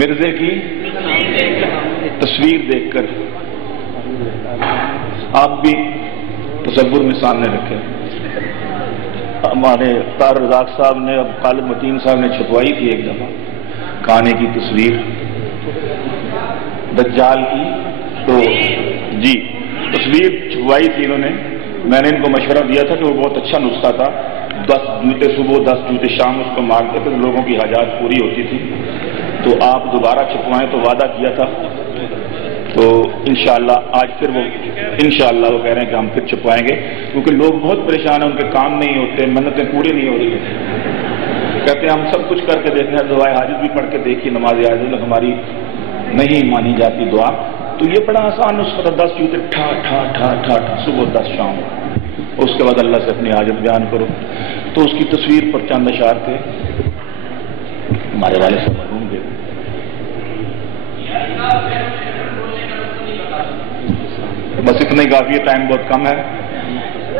مرزے کی تصویر دیکھ کر آپ بھی تصور میں سامنے رکھیں. ہمارے طاہر رزاق صاحب نے اب خالد متین صاحب نے چھپوائی تھی ایک دفعہ کانے کی تصویر دجال کی، تو جی تصویر چھپوائی تھی انہوں نے. میں نے ان کو مشورہ دیا تھا کہ وہ بہت اچھا نسخہ تھا، 10 جوتے صبح 10 جوتے شام اس کو مارتے تھے، لوگوں کی حاجات پوری ہوتی تھی. تو آپ دوبارہ چھپوائیں تو وعدہ کیا تھا، تو انشاءاللہ آج پھر وہ انشاءاللہ وہ کہہ رہے ہیں کہ ہم پھر چھپوائیں گے، کیونکہ لوگ بہت پریشان ہیں، ان کے کام نہیں ہوتے، منتیں پوری نہیں ہو رہی ہیں. کہتے ہیں ہم سب کچھ کر کے دیکھیں، دعائے حاجت بھی پڑھ کے دیکھیے، نماز حاجت ہماری نہیں مانی جاتی دعا. تو یہ بڑا آسان نسخہ تھا، 10 جوتے ٹھا ٹھا ٹھا ٹھا ٹھا صبح 10 شام، اس کے بعد اللہ سے اپنی حاجت بیان کرو. تو اس کی تصویر پر چند اشعار تھے ہمارے والد سے مرحوم کے. بس اتنا ہی کافی ہے، ٹائم بہت کم ہے.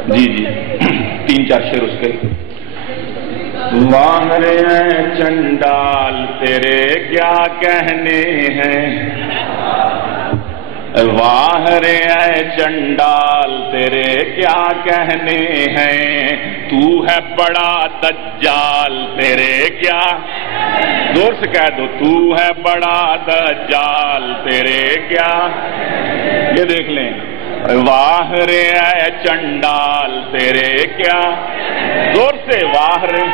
جی جی 3-4 شعر اس کے. واہ رے چنڈال تیرے کیا کہنے ہیں، واہ رے چنڈال تیرے کیا کہنے ہیں، تو ہے بڑا دجال تیرے کیا، زور سے کہہ دو، تو ہے بڑا دجال تیرے کیا. یہ دیکھ لیں، واہ رے چنڈال تیرے کیا، زور سے واہ رے.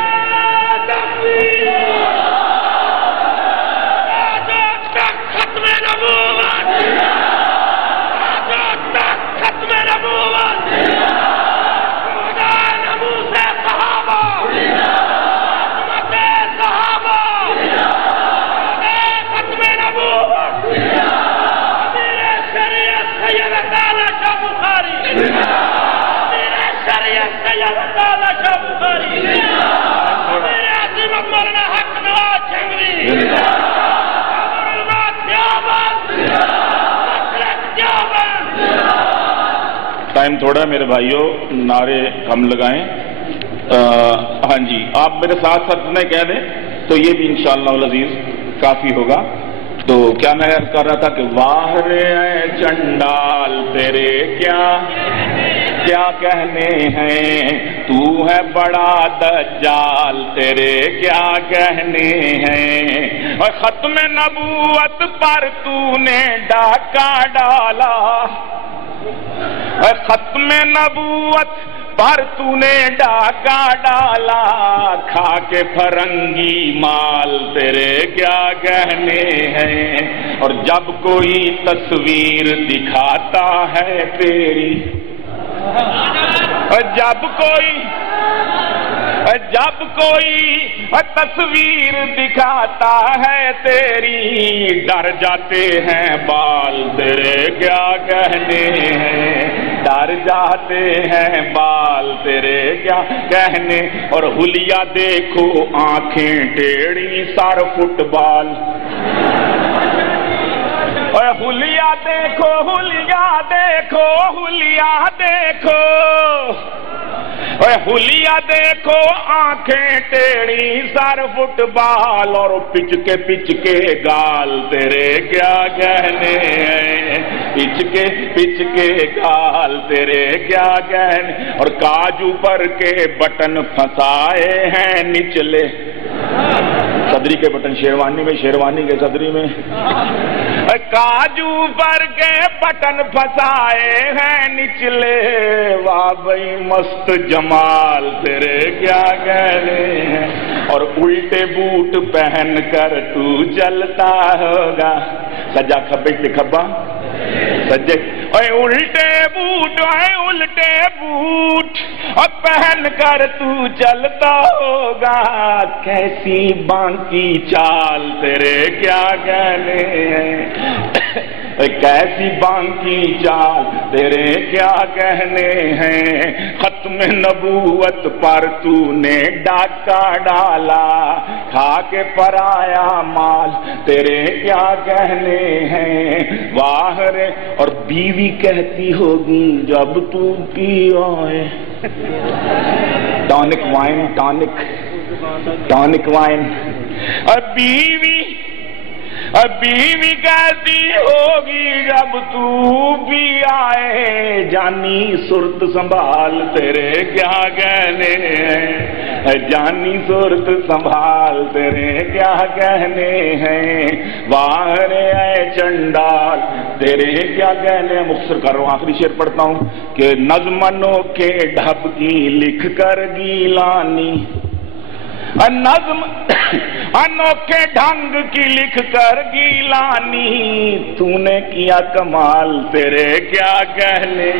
ٹائم تھوڑا ہے میرے بھائیوں، نعرے کم لگائیں. ہاں جی آپ میرے ساتھ ساتھ نہیں کہہ دیں تو یہ بھی انشاءاللہ العزیز کافی ہوگا. تو کیا میں عرض کر رہا تھا کہ واہ رے چنڈال تیرے کیا کیا کہنے ہیں، تو ہے بڑا دجال تیرے کیا کہنے ہیں، اور ختم نبوت پر تو نے ڈاکہ ڈالا، ختم نبوت پر تو نے ڈاکہ ڈالا، کھا کے فرنگی مال تیرے کیا کہنے ہیں، اور جب کوئی تصویر دکھاتا ہے تیری، جب کوئی تصویر دکھاتا ہے تیری، ڈر جاتے ہیں بال تیرے کیا کہنے ہیں، ڈر جاتے ہیں بال تیرے کیا کہنے. اور حلیہ دیکھو آنکھیں ٹیڑھی سر فٹ بال، اور حلیہ دیکھو حلیہ دیکھو حلیہ دیکھو، اور حلیہ دیکھو آنکھیں ٹیڑھی سر فٹ بال، اور پچ کے گال تیرے کیا کہنے ہیں، پچ کے گال تیرے کیا کہنے. اور کاجو پر کے بٹن پھنسائے ہیں نچلے، صدری کے بٹن شیروانی میں، شیروانی کے صدری میں، کاجو پر کے بٹن پھنسائے ہیں نچلے، واہ بھئی مست جمال تیرے کیا کہنے ہیں. اور الٹے بوٹ پہن کر تو چلتا ہوگا، سجا کھبے سے کھبا سجے، اے الٹے بوٹ اور پہن کر تو چلتا ہوگا، کیسی بانکی چال تیرے کیا کہنے ہیں، کیسی بانکی چال تیرے کیا کہنے ہیں. ختم نبوت پر تو نے ڈاکہ ڈالا، کھا کے پرایا مال تیرے کیا کہنے ہیں. واہ رے. اور بیوی کہتی ہوگی جب تو پی آئے، ٹانک وائن، ٹانک وائن، اور بیوی بیوی کیسی ہوگی جب تو بھی آئے، جانی صورت سنبھال تیرے کیا کہنے ہیں، جانی صورت سنبھال تیرے کیا کہنے ہیں، واہ رے اے چنڈال تیرے کیا کہنے ہیں۔ مختصر کر رہا ہوں، آخری شعر پڑھتا ہوں کہ نظمنوں کے ڈھب کی لکھ کر گیلانی، نظم انوکھے ڈھنگ کی لکھ کر گیلانی، تو نے کیا کمال تیرے کیا کہنے۔